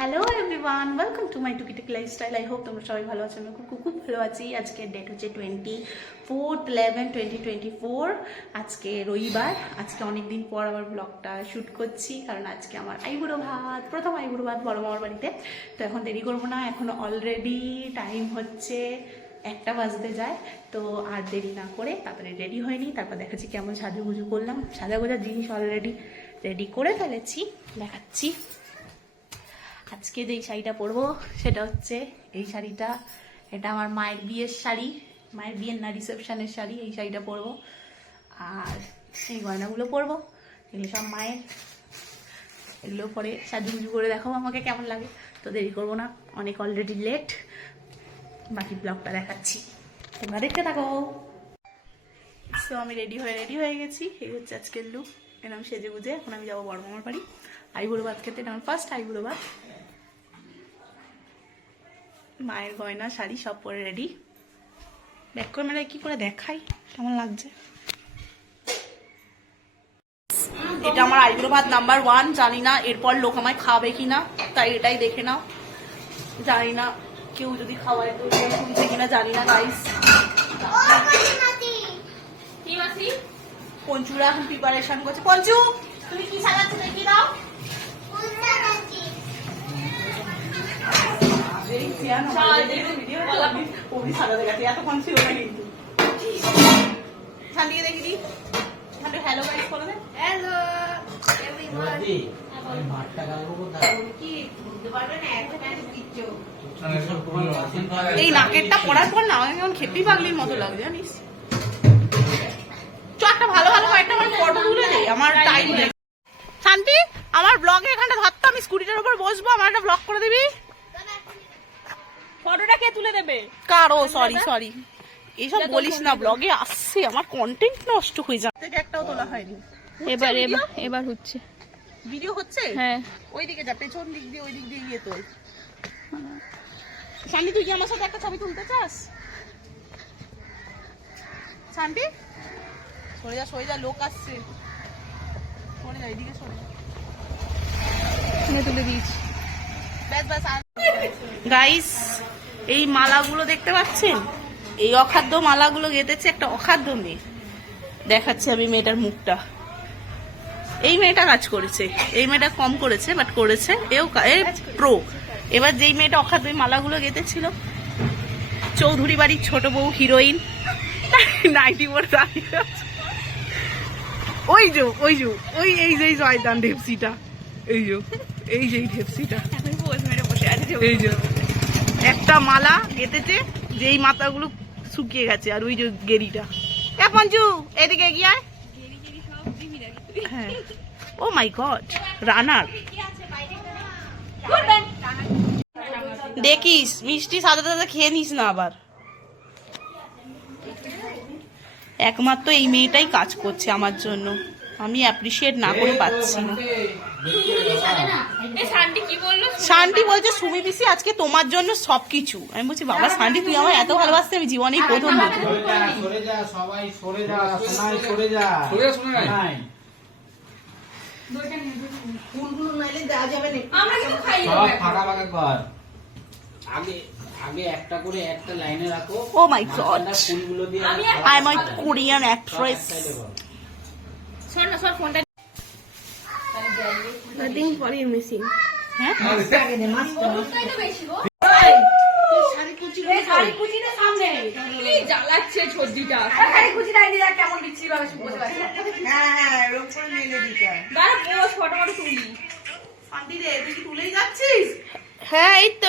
Hello everyone welcome to my টুকিটিক lifestyle I hope তোমরা সবাই ভালো আছো, আমি খুব খুব ভালো আছি। আজকের ডেট হচ্ছে twenty fourth eleven twenty twenty four আজকে রবিবার। আজকে অনেক দিন পর আবার ব্লগটা শ্যুট করছি, কারণ আজকে আমার আইবুড়ো ভাত, প্রথম আইবুড়ো ভাত বড় মামার বাড়িতে। তো এখন দেরি করব না, এখন অলরেডি টাইম হচ্ছে একটা বাজতে যায়। তো আর দেরি না করে তাড়াতাড়ি রেডি হয়নি, তারপর দেখাচ্ছি কেমন সাজুগুজু করলাম। সাজাগোজার জিনিস অলরেডি রেডি করে ফেলেছি, দেখাচ্ছি। আজকে যেই শাড়িটা পরবো, সেটা হচ্ছে এই শাড়িটা। এটা আমার মায়ের বিয়ের শাড়ি, মায়ের বিয়ের না, রিসেপশনের শাড়ি, এই শাড়িটা পরবো। আর এই গয়নাগুলো পরবো, এগুলো সব মায়ের। এগুলো পরে সাজুগুজু করে দেখো আমাকে কেমন লাগে। তো দেরি করব না, অনেক অলরেডি লেট বাকি ব্লগটা দেখাচ্ছি। তোমরা দেখতে থাকো। সো আমি রেডি হয়ে রেডি হয়ে গেছি। এই হচ্ছে আজকের লুক এরকম সেজে গুজে এখন আমি যাব বড় মামার বাড়ি। আইবুড়ো ভাত খেতে। এটা আমার ফার্স্ট আইবুড়ো ভাত। মায়ের গয়না শাড়ি সব পরে রেডি ব্যাক করে মেলায় কি করে দেখাই? কেমন লাগছে? এটা আমার আইবুড়ো ভাত নাম্বার ওয়ান জানি না এরপর লোক আমায় খাবে কি না তাই এটাই দেখে নাও। জানি না কেউ যদি খাওয়ায় তো শুনছে কিনা জানি না গাইস পঞ্চুরা এখন প্রিপারেশন করছে। পঞ্চু তুমি কি সাজাচ্ছ দেখি দাও এই আমি নাকেরটা পড়ার পর না কেমন খেপি পাগলির মতো লাগে জানিস? একটা ভালো ভালো কয়েকটা আমার ফটো তুলে দে, আমার টাইম শান্তি, আমার ব্লগে এখানটা ধরতো আমি স্কুটিটার উপর বসবো, আমার একটা ব্লগ করে দিবি? ফটোটা কে তুলে দেবে? কারও সরি সরি এইসব বলিস না ব্লগে আসছে আমার কন্টেন্ট নষ্ট হয়ে যাচ্ছে। থেকে একটাও তোলা হয়নি। এবার এবার এবার হচ্ছে। ভিডিও হচ্ছে? হ্যাঁ। ওই দিকে যা পেছন দিক দিয়ে ওই দিক দিয়ে গিয়ে তোল। শান্তি তুই কি আমার সাথে একটা ছবি তুলতে চাস? শান্তি? সরে যা সরে যা লোক আসছে। সরে যা এদিকে সরে তুলে দিয়েছি। গাইস এই মালাগুলো দেখতে পাচ্ছেন? এই অখাদ্য মালাগুলো গেঁথেছে একটা অখাদ্য মেয়ে। দেখাচ্ছি আমি মেয়েটার মুখটা। এই মেয়েটা কাজ করেছে। এই মেয়েটা কম করেছে বাট করেছে। এও প্রো এবার যেই মেয়েটা অখাদ্য মালাগুলো গেঁথেছিল, চৌধুরী বাড়ির ছোট বউ হিরোইন নাইটি দাঁড়িয়ে ওই যে ওই যে, ওই এই যে জয়দান ঢেপসিটা। এই যে এই যে ঢেপসিটা আমি পোজ মেরে বসে আছি একটা মালা গেতেছে যেই মাথাগুলো শুকিয়ে গেছে, আর ওই যে গেরিটা। এ, পঞ্চু, এদিকে হ্যাঁ। ও মাই গড রানার। দেখিস, মিষ্টি সাদা সাদা খেয়ে নিস না আবার। একমাত্র এই মেয়েটাই কাজ করছে আমার জন্য। আমি অ্যাপ্রিসিয়েট না করে পাচ্ছি না। শান্তি কি বলল শান্তি বলছে সুমি পিসি আজকে তোমার জন্য সবকিছু। আমি বলছি বাবা শান্তি তুই আমার এত ভালোবাসতে আমি জীবনেই প্রথম দেখি। সরে যা সরে যা সবাই সরে যা সোনাই সরে যা। সরে যা, সোনাই। সোনাই। আমরা কিন্তু খাই সব ফাঁকা ফাঁকা কর আগে আগে একটা করে একটা লাইনে রাখো। Oh my God. মাঝখানটা ফুলগুলো দিয়ে আমি আর I am I Korean nothing for you missing হ্যাঁ? কি জ্বালাচ্ছে ছর্দিটা দাঁড়া পোজ ফটো ফটো তুলি। শান্তি রে তুই কি তুলেই যাচ্ছিস? হ্যাঁ এই তো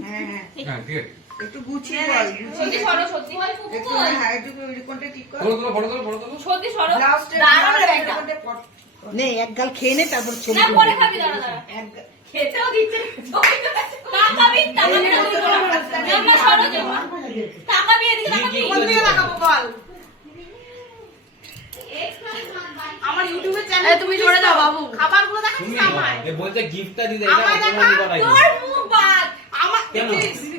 হ্যাঁ ঠিক আছে। একটু গুছিয়ে বল সত্যি সরো সত্যি হয় কুকু একটু? হ্যাঁ কোনটা ঠিক কর বড় বড় বড় বড় সত্যি সরো দাঁড়ানো একটা নে এক গাল খেয়ে নে তারপর ছবি না পরে খাবি দাঁড়া দাঁড়া এক গাল- খেতেও দিচ্ছে তাকাবি তাকাবি না সরো টাকা তাকাবি এদিকে তাকাবি কোন দিকে লাগাবো বল আমার ইউটিউবে চ্যানেল তুমি সরে যাও বাবু খাবারগুলো দেখাচ্ছিস আমায় এ বলছে গিফটটা দিতে এটা তোর মুখ বাদ আমার কেন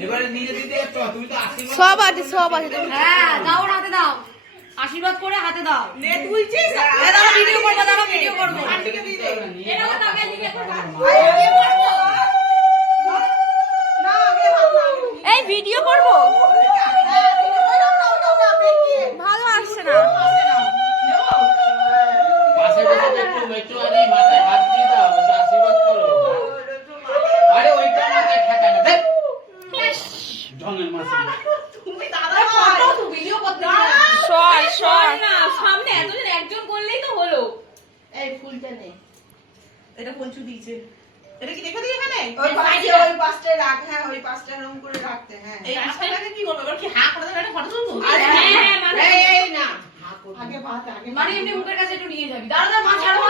এবারে নিজে দিতে যাচ্ছ তুমি তো আশীর্বাদ সব আছে সব আছে হ্যাঁ দাও হাতে দাও আশীর্বাদ করে হাতে দাও নে তুলছিস ভিডিও করব দাঁড়াও ভিডিও করব আন্টিকে দিয়ে দে এটা এই ভিডিও করব ভালো আসছে না সামনে এতজন একজন করলেই তো হলো এই ফুলটা নে এটা পঞ্চু দিয়েছে এটা কি দেখে দিই এখানে ওই পাশে ওই পাশটায় রাখ হ্যাঁ ওই পাশটা এরকম করে রাখতে হ্যাঁ এই আশপাশে কি করব কি হা করে দেবে ফটো তুলবো হ্যাঁ, হ্যাঁ, এই না। আগে ভাত আগে মানে এমনি মুখের কাছে একটু নিয়ে যাবি। দাঁড়া মা ছাড়ো মা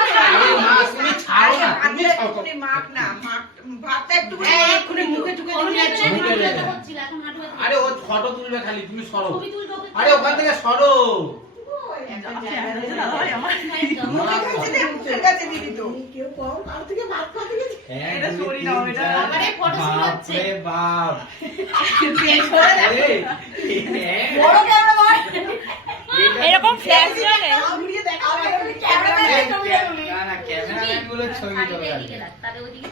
তুমি ছাড়ো না তুমি ছাড়ো। এক্ষুনি মাখ না মাখ ভাতটা একটু এই, মাখ। এক্ষুনি টুকে আরে ও ফটো তুলবে খালি তুমি সরো। ছবি তুলবো ওকে। আরে ওখান থেকে সরো। মুখে খাইতে দে, মুখের কাছে দিবি তো। এটা সরি নাও, এটা আরে photo shoot হচ্ছে। বাপরে বাপ এরকম ফ্ল্যাশ।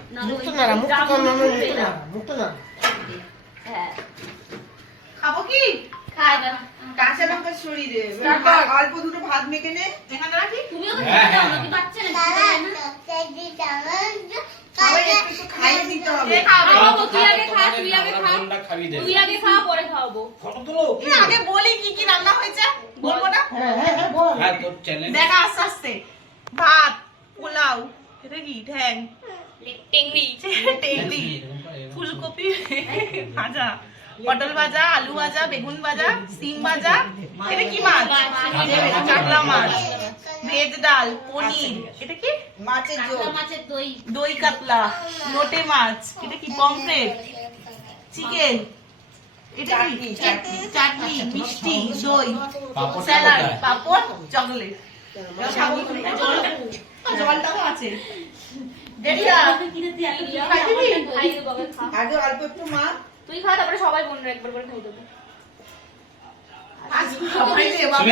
না, না, কি। হ্যাঁ খাব কি? কাঁচা লঙ্কা ছড়িয়ে দে। অল্প দুটো ভাত মেখে নে। এখানে রাখি? তুমিও তো হ্যাঁ, হ্যাঁ। বাচ্চা। খাওয়াবো, তুই আগে খা, পরে খাওয়াবো আগে বলি কি কি রান্না হয়েছে বলব না হ্যাঁ তোর দেখা আস্তে আস্তে। ভাত পোলাও এটা কি? ঠ্যাং। টেংরি টেংরি ফুলকপি ভাজা। পটল ভাজা আলু ভাজা বেগুন ভাজা সিম ভাজা। এটা কি মাছ? কাতলা মাছ। ভেজ ডাল পনির। এটা কি? মাছের মাছের দই। দই কাতলা। লোটে মাছ। এটা কি পমফ্রেট? চিকেন। এটা কি? চাটনি, চাটনি। মিষ্টি দই স্যালাড পাপড় চকলেট। জলটাও আছে। দেড়টা। খাই দিবি? খাই দেবো আগে অল্প একটু মাখ তুই খা তারপরে সবাই বোনরা একবার করে খাই দেবো। আজকে সবাই রে বাবা।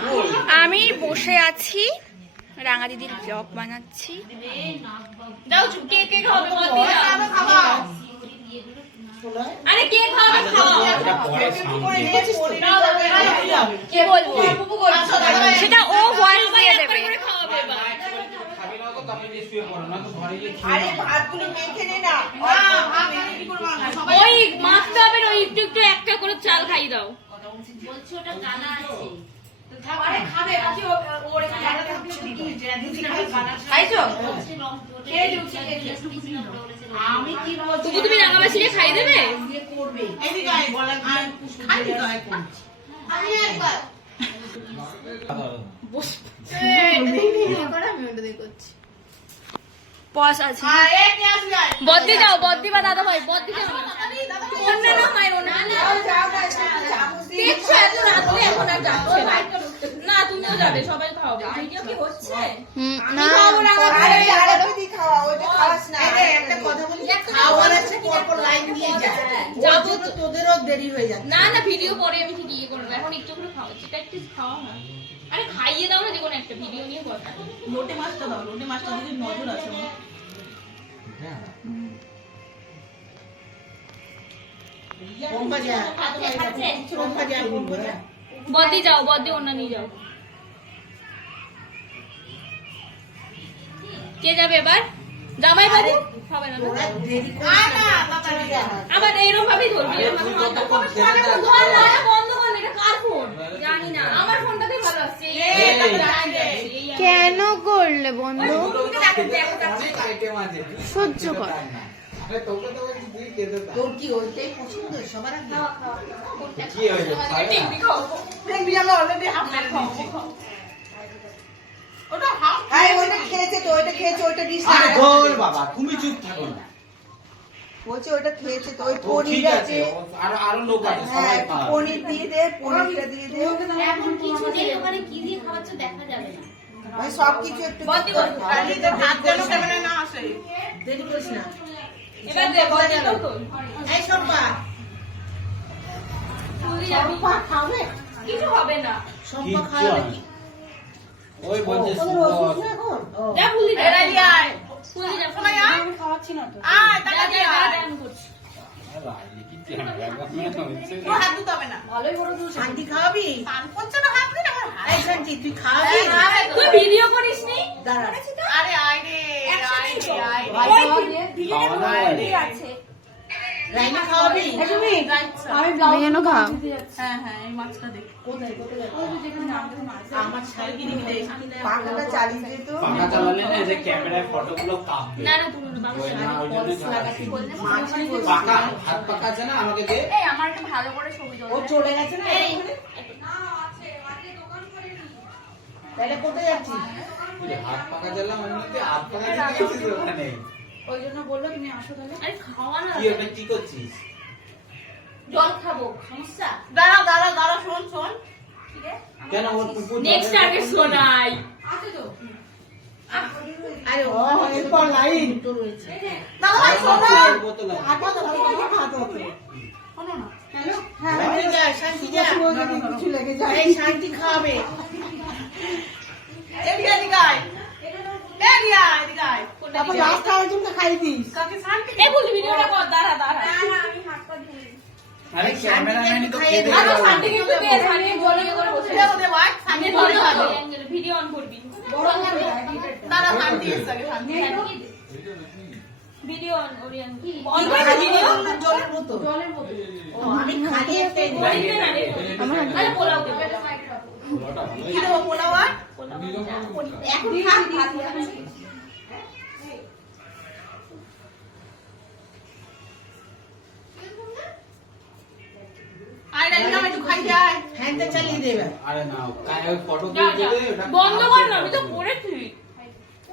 তোল আমি বসে আছি রাঙা দিদির ব্লগ বানাচ্ছি। আরে কে বলব সেটা ও ভয়েস দিয়ে দেবে একবার করে খাওয়াবে এবার খাবি না তো তারপরে গিয়ে শুয়ে পড়ো না তো ঘরে গিয়ে আরে ভাতগুলো মেখে নে না না, ভাত কি করব না, সবাই ওই মাখতে হবে না একটু একটু একটা করে চাল খাই দাও বলছি ওটা গানা আছে আরে খাবে বাকি ওর এখানে একটা থাকলে তো কি খাইছো? আমি কি বলছি তুমি খাই দেবে এদিকে আয়, বলেন, নিয়ে আসবি, আয়। বদ্দি যাও বদ্দি বা দাদা ভাই বদ্দি যাও না। তুমিও যাবে সবাই খাওয়াবে। ভিডিও কি হচ্ছে? হুম, না খাওয়া না। একটা কথা বলি। খাওয়ার আছে পর পর লাইন দিয়ে যা। যাব তো। তোদেরও দেরি হয়ে যাচ্ছে। না না ভিডিও পরে আমি ঠিক ইয়ে করব। এখন একটু করে খাওয়াচ্ছি এটা একটু খাওয়া না আরে খাইয়ে দাও না যে কোনো একটা ভিডিও নিয়ে কথা লোটে মাছটা দাও লোটে মাছটা দিকে নজর আছে বদ্দি যাও বদ্দি অন্য নিয়ে যাও কে যাবে এবার জামাই বাবু হবে না। আবার এইরকম ভাবেই ধরবি এরকম হাত ধর। ধর না, এটা বন্ধ কর এটা কার ফোন জানি না আমার ফোনটাতেই ভালো আসছে এই এই, একটা তাড়াতাড়ি রাখবে। আয়। এই কেন করলে বন্ধু item আছে। সহ্য কর। তোর কি ওইটাই পছন্দ? সবার কি ওটা খেয়েছে তো ওইটা খেয়েছে ওইটা ডিশ বাবা তুমি চুপ থাকো না। বলছে ওইটা খেয়েছে তো ওই পনির আছে আছে। আরও আরও লোক আছে হ্যাঁ সবাই পনির দিয়ে দে পনিরটা দিয়ে দে। এখন কিছু নেই ওখানে কি দিয়ে খাওয়াচ্ছ দেখা যাবে না। মানে সব কিছু একটু বলতে হবে। কালি তো হাত যেন ক্যামেরা না আসে। দেরি করিস না। এবার দে বলতে তো এই সম্পা ফুলি যাবি সম্পা খাবে কিছু হবে না। কিচ্ছু খাবে না। ওই বলছে যা ফুলি যা। এরা আয়। ফুলি যা। সময় আয়। আমি খাওয়াচ্ছি না তো। আয় টাকা দিয়ে আয়। আমি করছি। ভালোই বড় দূর শান্তি খাওয়াবি স্নান করছে না হাত দিন শান্তি তুই খাওয়াবি তুই ভিডিও করিস নি আরে আয় রে রে রে হ্যাঁ হ্যাঁ এই মাছটা দেখ। আমার শাড়ি পাখাটা চালিয়ে দে তো। পাখা চালালে না এই যে ক্যামেরায় ফটোগুলো কাঁপবে। না না পুরো বাবু ওই না ওই জন্য চালাচ্ছি। মাছি বলছে। পাকা হাত পাকা আছে না আমাকে দে এই আমার একটা ভালো করে ছবি ও চলে গেছে না তাহলে কোথায় যাচ্ছিস? হাত পাকা চালাম আমি হাত পাকা দিতে ওখানে? ওই জন্য বলল তুমি আসো তাহলে। আরে খাওয়া না। কি ওটা কি করছিস? জল খাব সমস্যা? দাঁড়াও দাঁড়াও দাঁড়াও শোন শোন। কেন ওর কুকুর নেক্সট টার্গেট শোনাই। আরে ও এরপর লাইন। দুটো রয়েছে। দাঁড়াও ভাই শোনো। জলের বোতল আছে। আটা তো ভালো করে হতো শোনো না। হ্যাঁ শান্তি যা কিছু লেগে যায়। এই শান্তি খাওয়াবে। এদিকে এদিকে আয়। এদিকে আয় এদিকে আয়। তারপর লাস্ট খাওয়ার খাই দিস। কাকে শান্তি এই বলি ভিডিওটা কর দাঁড়া দাঁড়া। আরে ক্যামেরাম্যানই তো খাইয়ে খেতে শান্তি কিন্তু দে। শান্তি জল ইয়ে করে বসে দেবো দেবো শান্তি ধরে খাবে ভিডিও অন করবি। দাঁড়া শান্তি এসে শান্তি। ভিডিও অন ওরিয়ান অন করে ভিডিও জলের বোতল ও, আমি খালি একটা আরে পোলাও দে। পোলাওটা ভালোই পোলাও আর?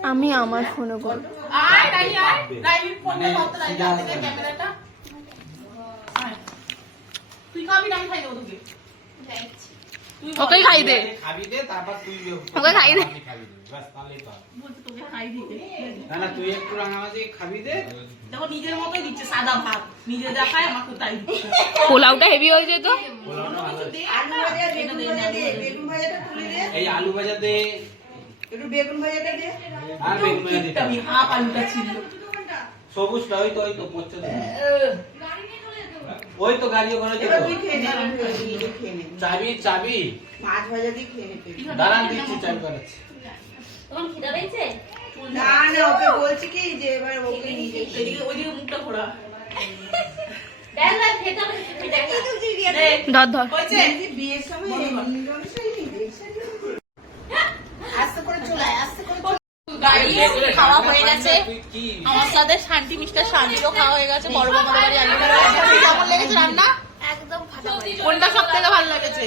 আমি আমার ফোনে করব তুই খাবি না আমি খাই দেবো তোকে ওকেই খাই দে। খাবি দে তারপর তুই ওকে খাই দে। খাবি দে বাস তাহলেই পার বলছে তোকে খাই দিতে। না না তুই একটু রাঙামাঝি খাবি দে। দেখো নিজের মতোই দিচ্ছে সাদা ভাত। নিজে যা খায় আমাকে তাই দিচ্ছে। পোলাওটা হেভি হয়েছে তো পোলাওটা ভালো হয়েছে। আলু ভাজা বেগুন ভাজা দে বেগুন ভাজাটা তুলে দে। এই আলু ভাজা দে। একটু বেগুন ভাজাটা দে। আর বেগুন ভাজা দিতে আমি হাফ আলুটা ছিল। সবুজটা ওই তো ওই তো পড়ছে তো। ওই তো গাড়ি ওখানে নে চাবি চাবি। মাছ ভাজা দিয়ে খেয়ে নে দাঁড়ান দিচ্ছি চাবি করাচ্ছি তোমার খিদা পেয়েছে? না না ওকে বলছি কি যে এবার ওকে নিয়ে এদিকে ওইদিকে মুখটা ঘোরা। দেখ দেখ খেতে হবে দেখ ধর ধর। বিয়ের সময় আস্তে করে চলে আস্তে করে। চলে খাওয়া হয়ে গেছে। আমার সাথে শান্তি মিস্টার শান্তিরও খাওয়া হয়ে গেছে বড় মামাদের বাড়ি আলু কেমন লেগেছে রান্না? একদম কোনটা সব থেকে ভালো লেগেছে?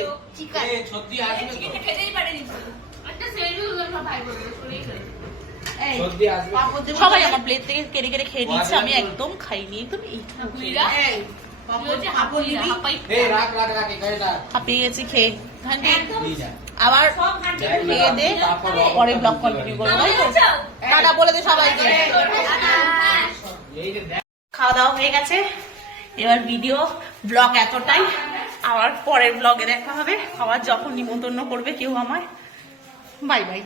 এ, সত্যি আসবে তো। খেতেই পারেনি। একটা সেলফি তুললাম ভাই বোনের সরিয়ে ফেলে এই, সত্যি আসবে সবাই আমার প্লেট থেকে কেড়ে কেড়ে খেয়ে নিচ্ছে আমি একদম খাইনি একদম খেয়ে- হাঁপিয়ে গেছি আবার খেয়ে দে পরে ব্লগ কন্টিনিউ করব তো? টাটা বলে দে সবাইকে। এই যে দেখ। খাওয়া দাওয়া হয়ে গেছে। এবার ভিডিও ব্লগ এতটাই। আবার পরের ব্লগে দেখা হবে। আবার যখন নিমন্ত্রণ করবে কেউ আমায়। Bye bye